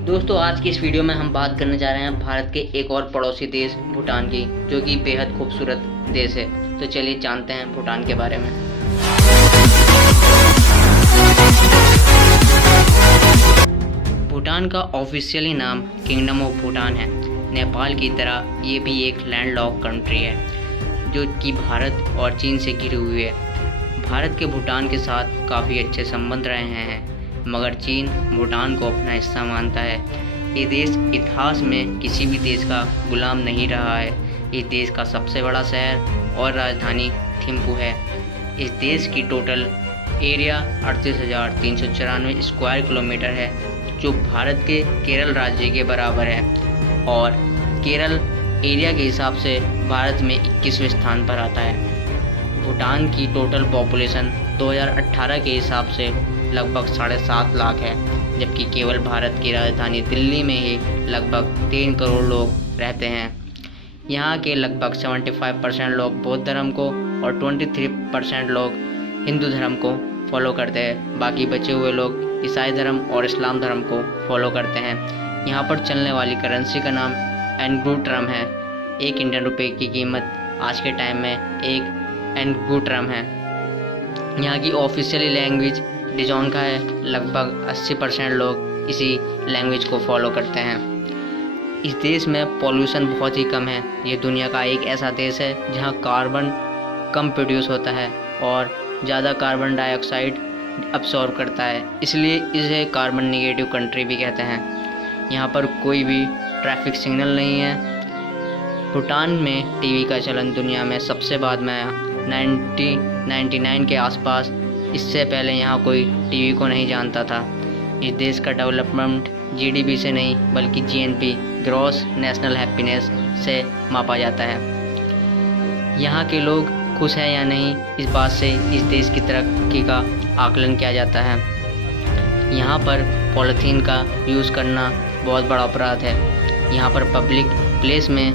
दोस्तों आज की इस वीडियो में हम बात करने जा रहे हैं भारत के एक और पड़ोसी देश भूटान की, जो कि बेहद खूबसूरत देश है। तो चलिए जानते हैं भूटान के बारे में। भूटान का ऑफिशियली नाम किंगडम ऑफ भूटान है। नेपाल की तरह ये भी एक लैंडलॉक कंट्री है, जो कि भारत और चीन से घिरी हुई है। भारत के भूटान के साथ काफ़ी अच्छे संबंध रहे हैं, मगर चीन भूटान को अपना हिस्सा मानता है। ये देश इतिहास में किसी भी देश का गुलाम नहीं रहा है। इस देश का सबसे बड़ा शहर और राजधानी थिम्पू है। इस देश की टोटल एरिया 38,394 स्क्वायर किलोमीटर है, जो भारत के केरल राज्य के बराबर है। और केरल एरिया के हिसाब से भारत में 21वें स्थान पर आता है। भूटान की टोटल पॉपुलेशन 2018 के हिसाब से लगभग 7.5 लाख है, जबकि केवल भारत की राजधानी दिल्ली में ही लगभग 3 करोड़ लोग रहते हैं। यहाँ के लगभग 75% लोग बौद्ध धर्म को और 23% लोग हिंदू धर्म को फॉलो करते हैं। बाकी बचे हुए लोग ईसाई धर्म और इस्लाम धर्म को फॉलो करते हैं। यहाँ पर चलने वाली करेंसी का नाम एनग्रुट्रम है। एक इंडियन रुपये की कीमत आज के टाइम में एक एनग्रुट्रम है। यहाँ की ऑफिशियली लैंग्वेज डिजोंग का है। लगभग 80% लोग इसी लैंग्वेज को फॉलो करते हैं। इस देश में पॉल्यूशन बहुत ही कम है। ये दुनिया का एक ऐसा देश है जहाँ कार्बन कम प्रोड्यूस होता है और ज़्यादा कार्बन डाइऑक्साइड अब्सॉर्ब करता है, इसलिए इसे कार्बन नेगेटिव कंट्री भी कहते हैं। यहाँ पर कोई भी ट्रैफिक सिग्नल नहीं है। भूटान में टीवी का चलन दुनिया में सबसे बाद में आया 1999 के आसपास। इससे पहले यहाँ कोई टीवी को नहीं जानता था। इस देश का डेवलपमेंट जीडीपी से नहीं बल्कि जीएनपी ग्रॉस नेशनल हैप्पीनेस से मापा जाता है। यहाँ के लोग खुश हैं या नहीं, इस बात से इस देश की तरक्की का आकलन किया जाता है। यहाँ पर पॉलीथीन का यूज़ करना बहुत बड़ा अपराध है। यहाँ पर पब्लिक प्लेस में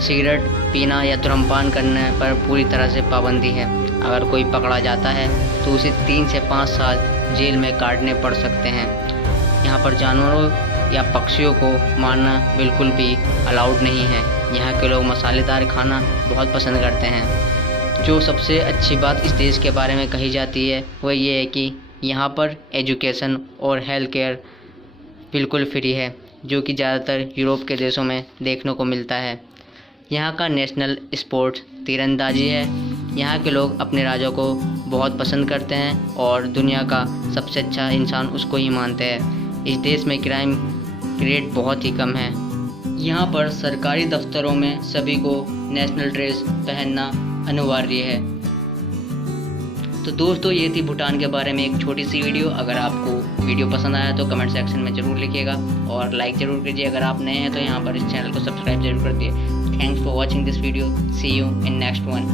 सिगरेट पीना या धूम्रपान करने पर पूरी तरह से पाबंदी है। अगर कोई पकड़ा जाता है तो उसे 3 से 5 साल जेल में काटने पड़ सकते हैं। यहाँ पर जानवरों या पक्षियों को मारना बिल्कुल भी अलाउड नहीं है। यहाँ के लोग मसालेदार खाना बहुत पसंद करते हैं। जो सबसे अच्छी बात इस देश के बारे में कही जाती है वह ये है कि यहाँ पर एजुकेशन और हेल्थ केयर बिल्कुल फ्री है, जो कि ज़्यादातर यूरोप के देशों में देखने को मिलता है। यहाँ का नेशनल स्पोर्ट्स तीरंदाजी है। यहाँ के लोग अपने राजा को बहुत पसंद करते हैं और दुनिया का सबसे अच्छा इंसान उसको ही मानते हैं। इस देश में क्राइम रेट बहुत ही कम है। यहाँ पर सरकारी दफ्तरों में सभी को नेशनल ड्रेस पहनना अनिवार्य है। तो दोस्तों ये थी भूटान के बारे में एक छोटी सी वीडियो। अगर आपको वीडियो पसंद आया तो कमेंट सेक्शन में ज़रूर लिखिएगा और लाइक ज़रूर कीजिए। अगर आप नए हैं तो यहाँ पर इस चैनल को सब्सक्राइब जरूर कर दिए। Thanks for watching this video. See you in next one.